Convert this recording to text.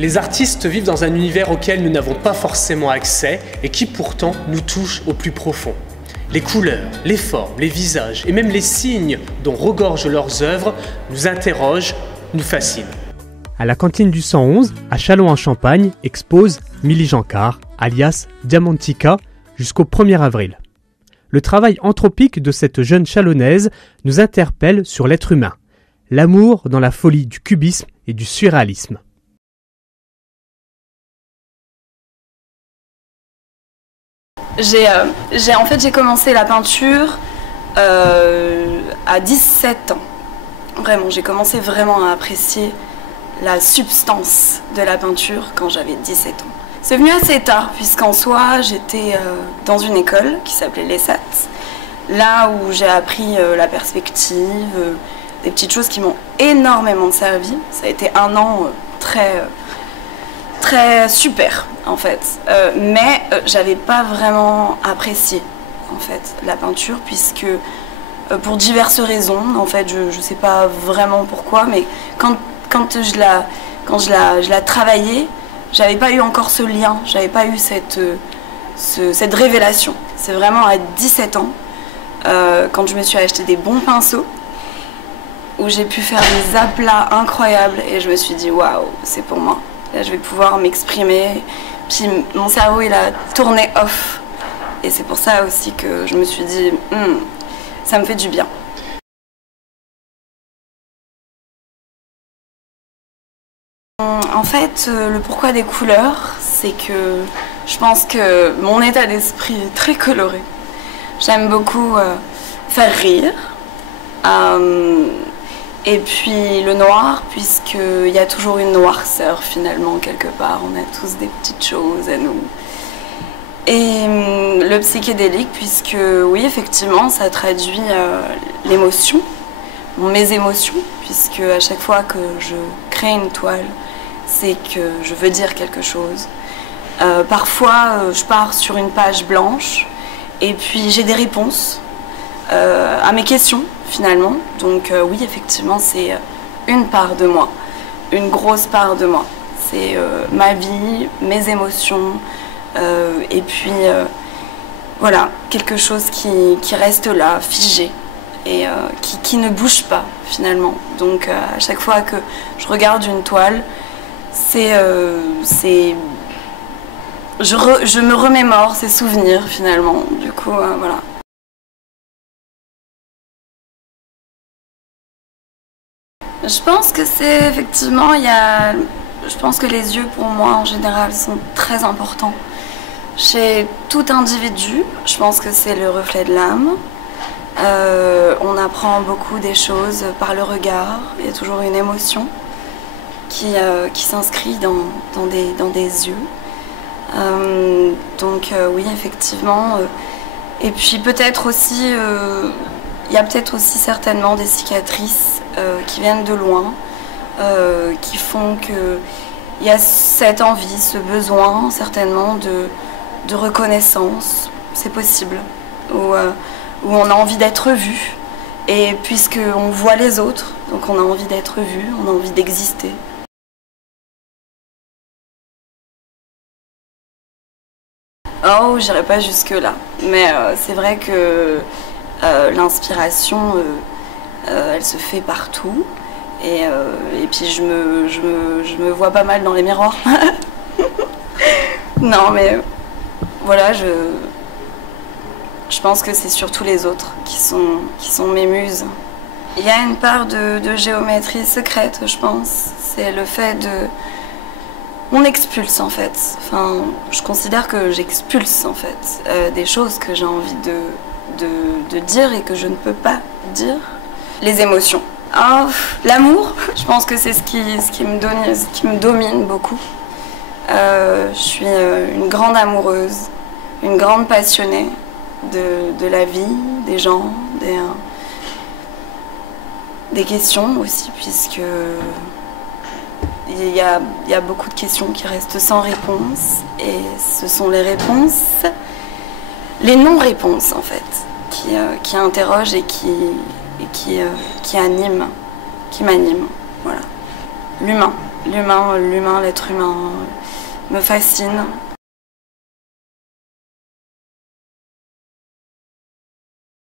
Les artistes vivent dans un univers auquel nous n'avons pas forcément accès et qui pourtant nous touche au plus profond. Les couleurs, les formes, les visages et même les signes dont regorgent leurs œuvres nous interrogent, nous fascinent. À la cantine du 111, à Châlons-en-Champagne, expose Milly Jancard, alias Diamantika, jusqu'au 1er avril. Le travail anthropique de cette jeune Chalonnaise nous interpelle sur l'être humain, l'amour dans la folie du cubisme et du surréalisme. J'ai commencé la peinture à 17 ans. Vraiment, j'ai commencé vraiment à apprécier la substance de la peinture quand j'avais 17 ans. C'est venu assez tard, puisqu'en soi, j'étais dans une école qui s'appelait l'ESAT, là où j'ai appris la perspective, des petites choses qui m'ont énormément servi. Ça a été un an très super, en fait. Mais j'avais pas vraiment apprécié, en fait, la peinture, puisque pour diverses raisons, en fait, je sais pas vraiment pourquoi, mais quand je la travaillais, j'avais pas eu encore ce lien, j'avais pas eu cette révélation. C'est vraiment à 17 ans, quand je me suis acheté des bons pinceaux, où j'ai pu faire des aplats incroyables, et je me suis dit waouh, c'est pour moi. Là, je vais pouvoir m'exprimer. Puis mon cerveau, il a tourné off. Et c'est pour ça aussi que je me suis dit, ça me fait du bien. En fait, le pourquoi des couleurs, c'est que je pense que mon état d'esprit est très coloré. J'aime beaucoup faire rire. Et puis le noir, puisqu'il y a toujours une noirceur finalement quelque part, on a tous des petites choses à nous. Et le psychédélique, puisque oui, effectivement, ça traduit l'émotion, mes émotions, puisque à chaque fois que je crée une toile, c'est que je veux dire quelque chose. Parfois, je pars sur une page blanche, et puis j'ai des réponses à mes questions, finalement. Donc oui, effectivement, c'est une part de moi, une grosse part de moi. C'est ma vie, mes émotions, et puis voilà, quelque chose qui reste là, figé, et qui ne bouge pas, finalement. Donc à chaque fois que je regarde une toile, je me remémore ces souvenirs, finalement. Du coup, voilà. Je pense que c'est effectivement, je pense que les yeux pour moi en général sont très importants. Chez tout individu, je pense que c'est le reflet de l'âme. On apprend beaucoup des choses par le regard, il y a toujours une émotion qui s'inscrit dans des yeux. Donc oui, effectivement. Et puis peut-être aussi, il y a peut-être aussi certainement des cicatrices qui viennent de loin, qui font qu'il y a cette envie, ce besoin certainement de reconnaissance, c'est possible, où on a envie d'être vu, et puisqu'on voit les autres, donc on a envie d'être vu, on a envie d'exister. Oh, j'irai pas jusque-là, mais c'est vrai que l'inspiration, elle se fait partout, et puis je me vois pas mal dans les miroirs. Non, mais voilà, je pense que c'est surtout les autres qui sont mes muses. Il y a une part de géométrie secrète, je pense. C'est le fait on expulse en fait. Enfin, je considère que j'expulse en fait des choses que j'ai envie de dire et que je ne peux pas dire. Les émotions. Oh, l'amour, je pense que c'est ce qui me domine beaucoup. Je suis une grande amoureuse, une grande passionnée de la vie, des gens, des questions aussi, puisque il y a beaucoup de questions qui restent sans réponse, et ce sont les réponses, les non-réponses en fait, qui interrogent et qui animent, qui m'animent, voilà, l'humain. l'être humain me fascine